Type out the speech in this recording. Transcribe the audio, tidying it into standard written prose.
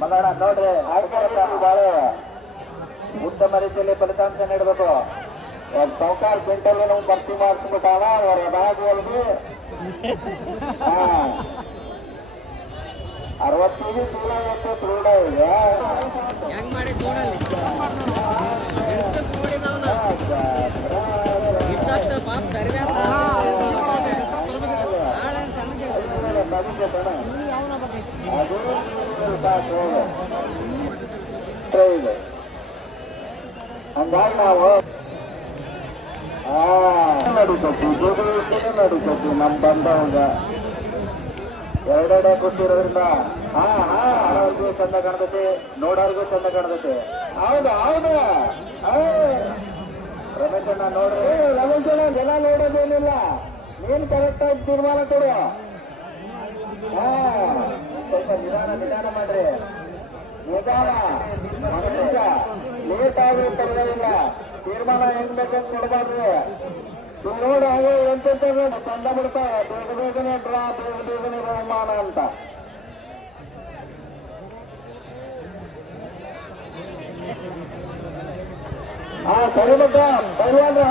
ಮಲ್ಲಣ್ಣ ನೋಡ್ರಿ ಬಾಳೆ ಉತ್ತಮ ರೀತಿಯಲ್ಲಿ ಫಲಿತಾಂಶ ನೀಡಬೇಕು. ಸೌಕಾರ ಕ್ವಿಂಟಲ್ ನಾವು ಭರ್ತಿ ಮಾಡಿಸ್ಬಿಟ್ಟಾವ ಅವ್ರ ಅದಾಗುವಲ್ದು 60 ಚೂಲ ಎಷ್ಟು ಕ್ರೀಡ ಇದೆ. ಹಂಗಾಗಿ ನಾವು ನಡೀತೈತಿ ನಮ್ ಬಂದವಾಗ ಎರಡೆರಡೆ ಕೊಟ್ಟಿರೋದ್ರಿಂದ ಅವ್ರಿಗೂ ಚಂದ ಕಾಣ್ತೈತಿ, ನೋಡೋರ್ಗೂ ಚಂದ ಕಾಣ್ತೈತಿ. ಹೌದು ಹೌದು ರಮೇಶ್ ಅಣ್ಣ ನೋಡ್ರಿ. ರಮೇಶ್ ಅಣ್ಣ ಜನ ನೋಡೋದೇನಿಲ್ಲ, ನೀನ್ ಕರೆಕ್ಟ್ ಆಗಿ ತೀರ್ಮಾನ ಕೊಡು. ಸ್ವಲ್ಪ ನಿಧಾನ ಮಾಡ್ರಿ, ನಿಧಾನ ಲೇಟ್ ಆಗಿ ತರಲಿಲ್ಲ. ತೀರ್ಮಾನ ಹೆಂಗ್ ಬೇಕಂತ ಕೊಡಬಾರ್ದು. ನೋಡಿ ಹಾಗೆ ಎಂತ ತಂದ ಬಿಡ್ತಾರೆ, ಬೇಗನೆ ಡ್ರಾ, ಬೇಗನೆ ಬಹುಮಾನ ಅಂತ. ಸರಿ ಬಿಟ್ಟ